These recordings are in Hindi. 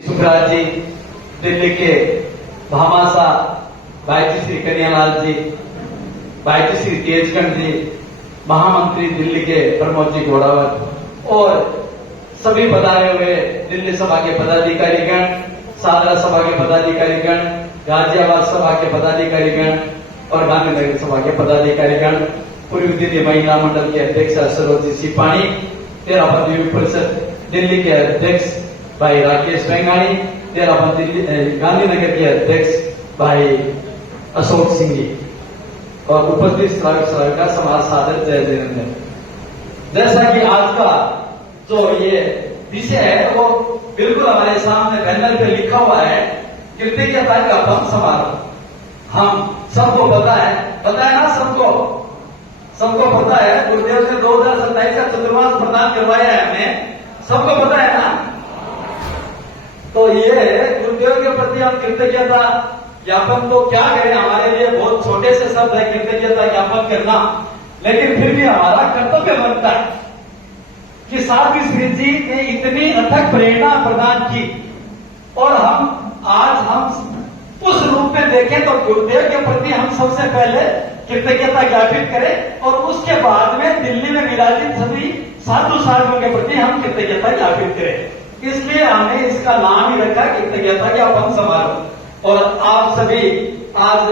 सुखराज जी, दिल्ली के भामासा भाईजी श्री कन्हैयालाल जी, भाईजी श्री तेजकंठ जी, महामंत्री दिल्ली के प्रमोद जी घोड़ावत और सभी पधारे हुए दिल्ली सभा के पदाधिकारीगण, सादरा सभा के पदाधिकारीगण, गाजियाबाद सभा के पदाधिकारीगण और गांधीनगर सभा के पदाधिकारीगण, पूर्व दिल्ली महिला मंडल के अध्यक्ष सरोजी सिपाही, तेरापंथी युवा परिषद दिल्ली के अध्यक्ष भाई राकेश बेंगाणी, तेरापंथी गांधीनगर के अध्यक्ष भाई अशोक सिंह जी और उपस्थित श्रावक का समाज सादर जय जयनंदन। जैसा कि आज का जो ये विषय है वो बिल्कुल हमारे सामने बैनर पे लिखा हुआ है, कृतज्ञता का बम समारोह। हम सबको पता है ना, सबको पता है। गुरुदेव ने 2027 का चतुर्मास प्रदान करवाया है हमें, सबको पता है ना। तो ये गुरुदेव के प्रति हम कृतज्ञता ज्ञापन तो क्या करें, हमारे लिए बहुत छोटे से शब्द है कृतज्ञता ज्ञापन करना, लेकिन फिर भी हमारा कर्तव्य बनता है कि साध्वी श्री जी ने इतनी अथक प्रेरणा प्रदान की और हम उस रूप में देखें तो गुरुदेव के प्रति हम सबसे पहले कृतज्ञता ज्ञापित करें और उसके बाद में दिल्ली में विराजित सभी साधु साधुओं के प्रति हम कृतज्ञता ज्ञापित करें। इसलिए हमने इसका नाम ही रखा कृतज्ञता ज्ञापन समारोह। और आप सभी आज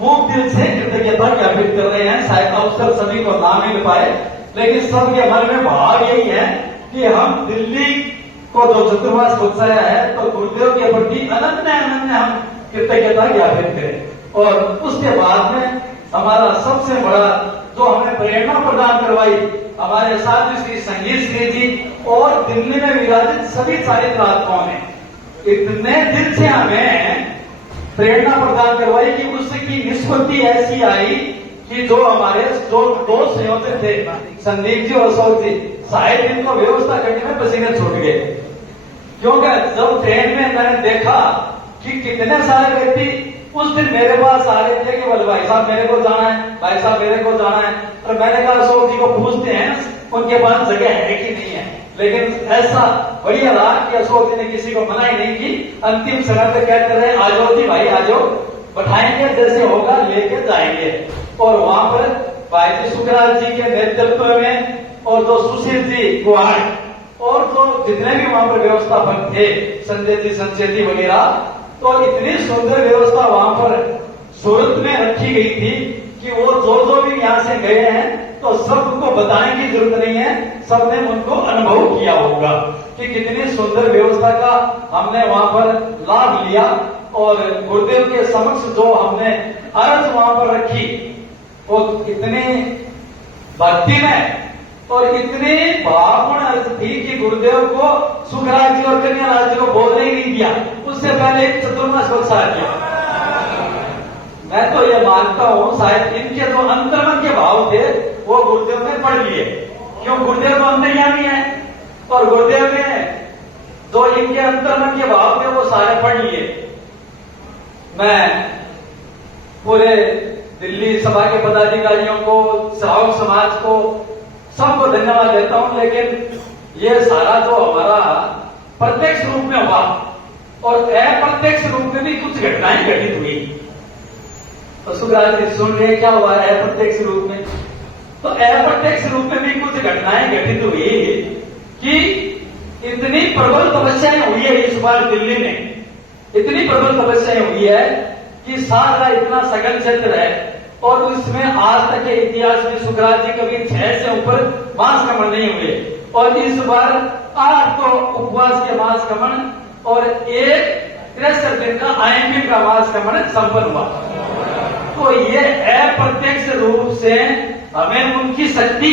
मूक दिल से कृतज्ञता ज्ञापित कर रहे हैं। शायद अवसर सभी को ना मिल पाए, लेकिन सबके मन में भाव यही है कि हम दिल्ली को जो चतुर्मास उत्साह है तो गुरुदेव के प्रति अनन्य हम कृतज्ञता ज्ञापित करें। और उसके बाद में हमारा सबसे बड़ा जो हमें प्रेरणा प्रदान करवाई हमारे साथ श्री संगीत श्री जी और दिल्ली में विराजित सभी चारित्र आत्माओं ने इतने दिल से हमें प्रेरणा प्रदान करवाई कि उसकी निष्पत्ति ऐसी आई कि जो हमारे जो दो संयोजक थे संदीप जी और अशोक जी, शायद इनको व्यवस्था करने में पसीने छूट गए। क्योंकि जब ट्रेन में मैंने देखा कि कितने सारे व्यक्ति उस दिन मेरे पास आ रहे थे कि बोले भाई साहब मेरे को जाना है, भाई साहब मेरे को जाना है। और मैंने कहा अशोक जी को पूछते हैं उनके पास जगह है कि नहीं है। लेकिन ऐसा बढ़िया रहा कि अशोक जी ने किसी को मना ही नहीं की। अंतिम समय पे कहते रहे आ जाओ जी भाई आ जाओ, बैठाएंगे जैसे होगा लेके जाएंगे। और वहां पर भाई जी सुखराज जी के नेतृत्व में और जो सुशील जी गुहार और जो जितने भी वहां पर व्यवस्थापक थे, संजय जी संचेती वगैरह, तो इतनी सुंदर व्यवस्था वहां पर सूरत में रखी गई थी कि वो जो भी यहाँ से गए हैं तो सबको बताने की जरूरत नहीं है, सबने उनको अनुभव किया होगा कि कितनी सुंदर व्यवस्था का हमने वहां पर लाभ लिया। और गुरुदेव के समक्ष जो हमने अर्ज वहां पर रखी वो इतनी भक्ति में और इतनी भावपूर्ण अर्ज थी कि गुरुदेव को सुखराज जी और कन्यालाल जी को बोलने ही नहीं दिया, उससे पहले एक चतुर्मास बख्शा दिया। मैं तो ये मानता हूं शायद इनके जो अंतर्मन के भाव थे वो गुरुदेव ने पढ़ लिए, क्यों गुरुदेव तो अंतर्यामी है और गुरुदेव ने जो इनके अंतर्मन के भाव थे वो सारे पढ़ लिए। मैं पूरे दिल्ली सभा के पदाधिकारियों को, श्रावक समाज को, सबको धन्यवाद देता हूं। लेकिन ये सारा जो हमारा प्रत्यक्ष रूप में हुआ और अप्रत्यक्ष रूप में भी कुछ घटनाएं घटित हुई। तो सुखराज जी सुन रहे क्या हुआ है अप्रत्यक्ष रूप में? तो अप्रत्यक्ष रूप में भी कुछ घटनाएं घटित हुई कि इतनी प्रबल तपस्याएं हुई है इस बार दिल्ली में, इतनी प्रबल तपस्याएं हुई है कि सारा इतना सघन क्षेत्र है और उसमें आज तक के इतिहास में सुखराज जी कभी 6 से ऊपर मांस कमण नहीं हुए और इस बार 8 तो उपवास के मांस कमण और एक 63 दिन का आयंपिक का मांस कमण संपन्न हुआ। तो ये अप्रत्यक्ष रूप से हमें उनकी शक्ति,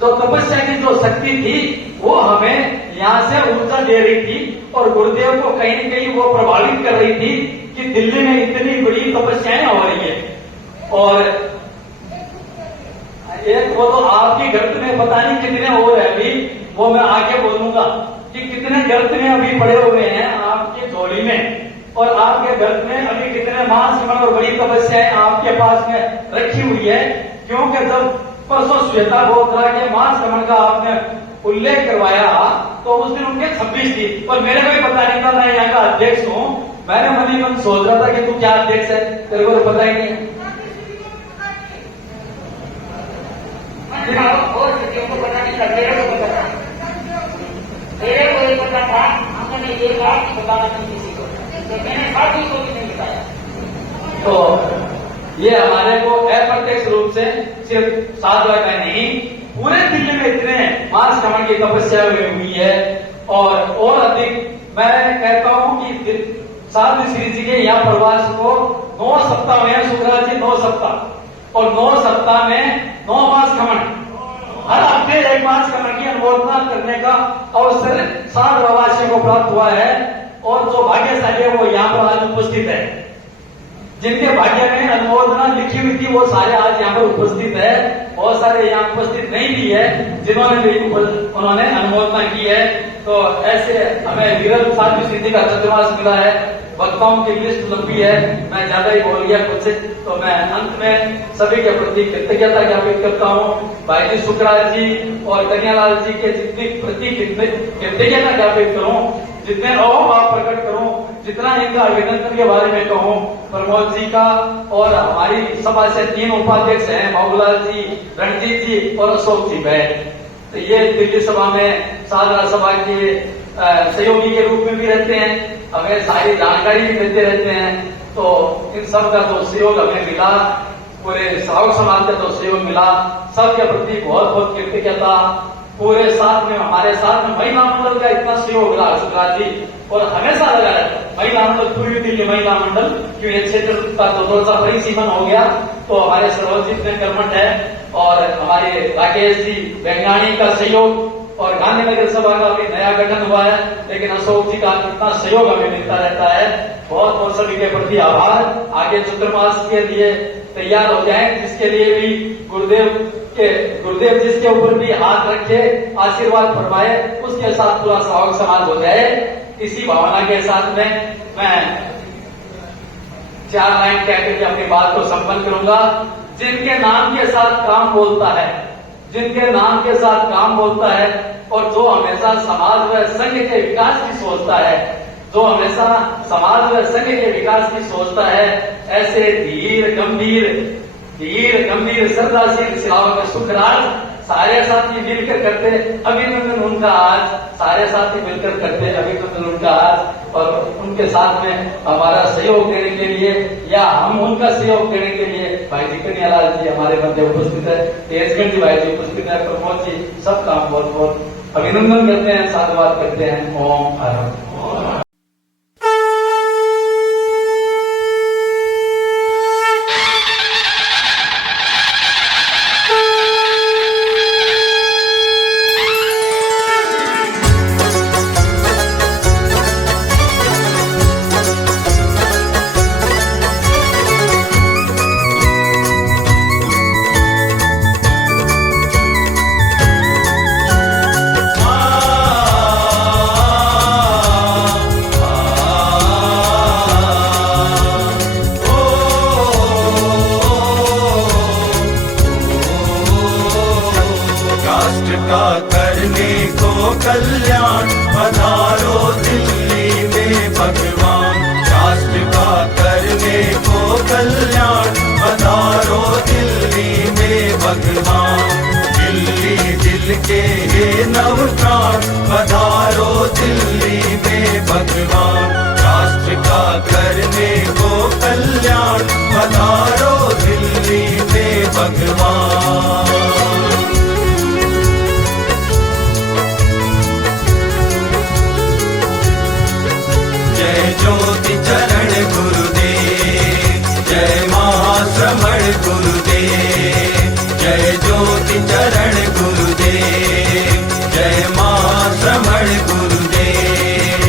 जो तपस्या की जो शक्ति थी वो हमें यहाँ से ऊर्जा दे रही थी और गुरुदेव को कहीं न कहीं वो प्रभावित कर रही थी कि दिल्ली में इतनी बड़ी तपस्याएं हो रही है। और एक वो तो आपकी गर्त में पता नहीं कितने हो रहे अभी, वो मैं आगे बोलूंगा कि कितने गर्त में अभी पड़े हुए हैं आपके झोली में और आपके गर्त में अभी कितने महासमण और बड़ी तपस्याएं आपके पास में रखी हुई है। क्योंकि जब परसों श्वेता गोत्रा के महासमण का आपने उल्लेख करवाया तो उस दिन उनके 26 थी और मेरे को भी पता नहीं था, मैं यहाँ का अध्यक्ष हूँ। मैंने मन ही मन सोच रहा था कि तू क्या अध्यक्ष है, तेरे को तो पता ही नहीं है। मेरे को ये पता था, हमने ये बात बताना नहीं किसी को, तो मैंने साथी को भी नहीं बताया। तो ये हमारे को अप्रत्यक्ष रूप से सिर्फ 7 में नहीं, पूरे दिल्ली में इतने मांस कमण की तपस्या हुई है। और अधिक मैं कहता हूं कि साधु श्री जी के यहाँ प्रवास को 9 सप्ताह में सुखराज जी 9 सप्ताह और 9 सप्ताह में 9 मांस कमण, हर हफ्ते 1 मांस कमण की अनुमोदना करने का अवसर सात प्रवासियों को प्राप्त हुआ है। और जो भाग्यशाली है वो यहाँ पर आज उपस्थित है, जिनके भाग्य में अनुमोदना लिखी हुई थी वो सारे आज यहाँ पर उपस्थित है। बहुत सारे यहाँ उपस्थित नहीं भी है जिन्होंने भी उन्होंने अनुमोदना की है। तो ऐसे हमें विरल साधु सिद्धि का चतुर्मास मिला है। वक्ताओं की लिस्ट लंबी है, मैं ज्यादा ही बोल गया कुछ, तो मैं अंत में सभी के प्रति कृतज्ञता ज्ञापित करता हूँ। भाई जी सुखराज जी और कन्यालाल जी के जितनी प्रति कृतज्ञता ज्ञापित करूँ, जितने अहोभाव प्रकट करूं, जितना इनका अभिनंदन के बारे में कहूं, प्रमोद जी का और हमारी सभा से 3 उपाध्यक्ष हैं, बाबूलाल जी, रणजीत जी और अशोक जी बैठ। तो ये दिल्ली सभा में साधना सभा के सहयोगी के रूप में भी रहते हैं, हमें सारी जानकारी भी देते रहते हैं। तो इन सब का जो सहयोग हमें मिला, पूरे श्रावक समाज का जो सहयोग मिला, सबके प्रति बहुत बहुत कृतज्ञता। पूरे साथ में हमारे साथ में महिला मंडल का इतना सहयोग मिला सुखराज जी, और हमेशा लगा रहता महिला मंडल, पूर्वी दिल्ली महिला मंडल, क्यों ये क्षेत्र का थोड़ा सा परिसीमन हो गया। तो हमारे सर्वजित ने कर्मठ है और हमारे राकेश जी बेंगानी का सहयोग, और गांधीनगर सभा का भी नया गठन हुआ है, लेकिन अशोक जी का कितना सहयोग हमें मिलता रहता है। बहुत बहुत सभी के प्रति आभार। आगे चतुर्मास के लिए तैयार हो जाए, जिसके लिए भी गुरुदेव जिसके ऊपर भी हाथ रखे, आशीर्वाद फरमाए, उसके साथ पूरा श्रावक समाज हो जाए। इसी भावना के साथ में मैं 4 लाइन कह करके अपनी बात को संपन्न करूंगा। जिनके नाम के साथ काम बोलता है, जिनके नाम के साथ काम बोलता है, और जो हमेशा समाज व संघ के विकास की सोचता है, जो हमेशा समाज व संघ के विकास की सोचता है, ऐसे धीर गंभीर श्रद्धाशील सेवाओं में सुखराज सारे साथी मिलकर करते अभिनंदन उनका आज, सारे साथी मिलकर करते अभिनंदन उनका आज। और उनके साथ में हमारा सहयोग देने के लिए या हम उनका सहयोग देने के लिए भाई जी कन्हैयालाल जी हमारे मध्य उपस्थित है, तेजगढ़ जी भाई जी उपस्थित है, प्रमोद जी, सबका बहुत बहुत अभिनंदन करते हैं, साधुवाद करते हैं। ओम हर कल्याण पधारो दिल्ली में भगवान, राष्ट्र का करने को कल्याण पधारो दिल्ली में भगवान। दिल्ली दिल के ये नव प्राण पधारो दिल्ली में भगवान, राष्ट्र का करने को कल्याण पधारो दिल्ली में भगवान। ज्योति चरण गुरुदेव, जय महाश्रमण गुरुदेव, जय ज्योति चरण गुरुदेव, जय महाश्रमण गुरुदेव।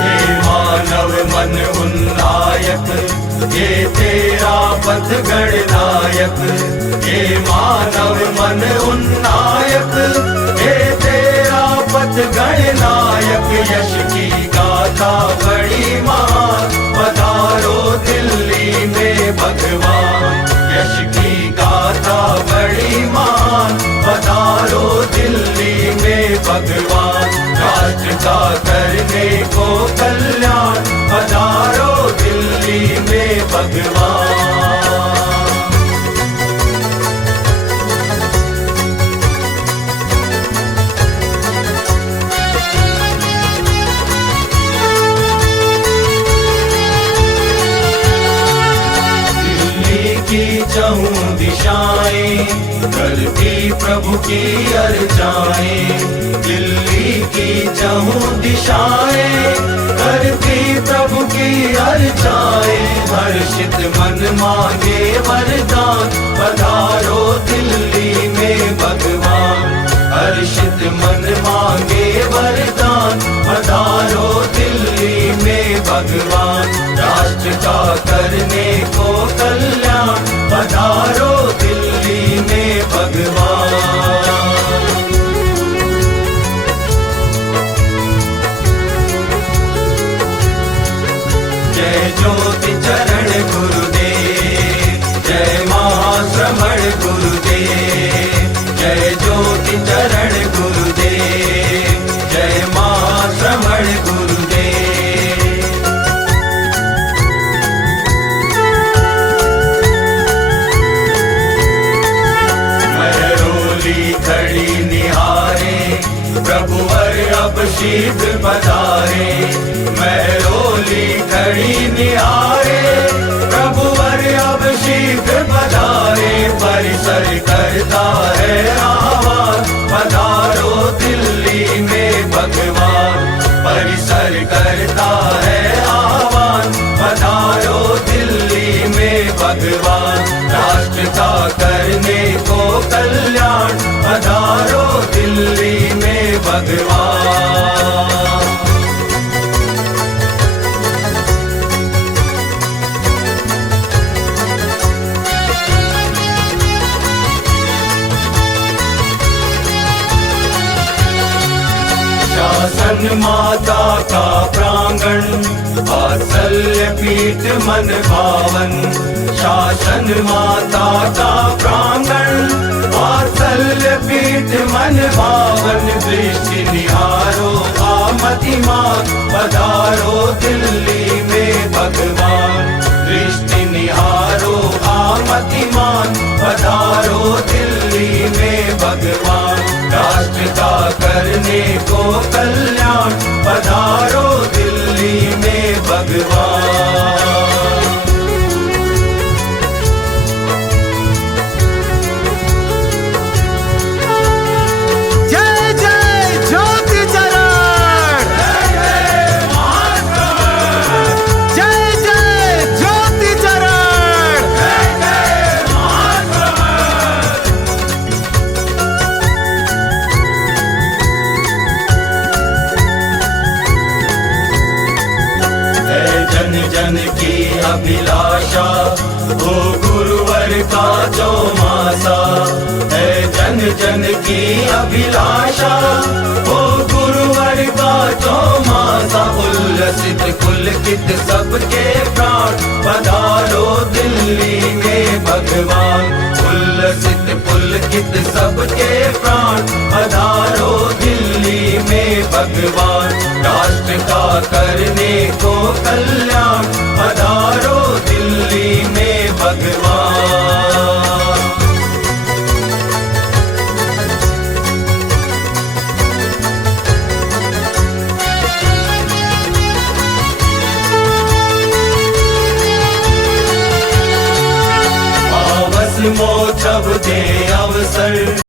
हे मानव मन उन्नायक, ये तेरा पथ गणनायक, ये मानव मन उन्नायक, ये तेरा पथ गणनायक। यश की गाथा बड़ी महान पधारो दिल्ली में भगवान, यश की गाथा बड़ी महान पधारो दिल्ली में भगवान। राष्ट्र का करने को कल्याण पधारो दिल्ली में भगवान। की चहूं दिशाएं करती प्रभु की अर्चाएं, दिल्ली की चहूं दिशाएं करती प्रभु की अर्चाएं। हर्षित मन मांगे वरदान पधारो दिल्ली में भगवान, हर्षित मन मांगे वरदान पधारो दिल्ली में भगवान। राष्ट्र का करने को कल्याण पधारो दिल्ली में भगवान। जय ज्योति चरण गुरुदेव, जय महाश्रमण गुरुदेव, जय ज्योति चरण गुरुदेव, जय महाश्रमण गुरुदेव। खड़ी निहारे प्रभुवर अब शीघ्र पधारे, महरोली खड़ी निहारे प्रभुवर अब शीघ्र पधारे। परिसर करता है आवाज पधारो दिल्ली में भगवान, परिसर करता है आवाज पधारो दिल्ली में भगवान। राष्ट्र का करने को कल्याण पधारो दिल्ली में भगवान। शासन माता का प्रांगण, वात्सल्य पीठ मन भावन। शासन माता का प्रांगण, वात्सल्य पीठ मन भावन। दृष्टि निहारो आमतिमान, पधारो दिल्ली में भगवान। दृष्टि निहारो आमतिमान, पधारो दिल्ली में भगवान। राष्ट्र का करने को कल्याण, पधारो दिल्ली में भगवान। जय जय ज्योति चरण, जय जय ज्योति चरण। है जन जन की अभिलाषा, हो गुरुवर का चौमासा। है जन जन की अभिलाषा, हो गुरुवर का चौमासा। उल्लसित पुलकित सबके प्राण, पधारो दिल्ली में भगवान। उल्लसित पुलकित सबके प्राण, पधारो दिल्ली में भगवान। राष्ट्र का करने को कल्याण, पधारो दिल्ली में भगवान। पावस मोक्षव दे अवसर,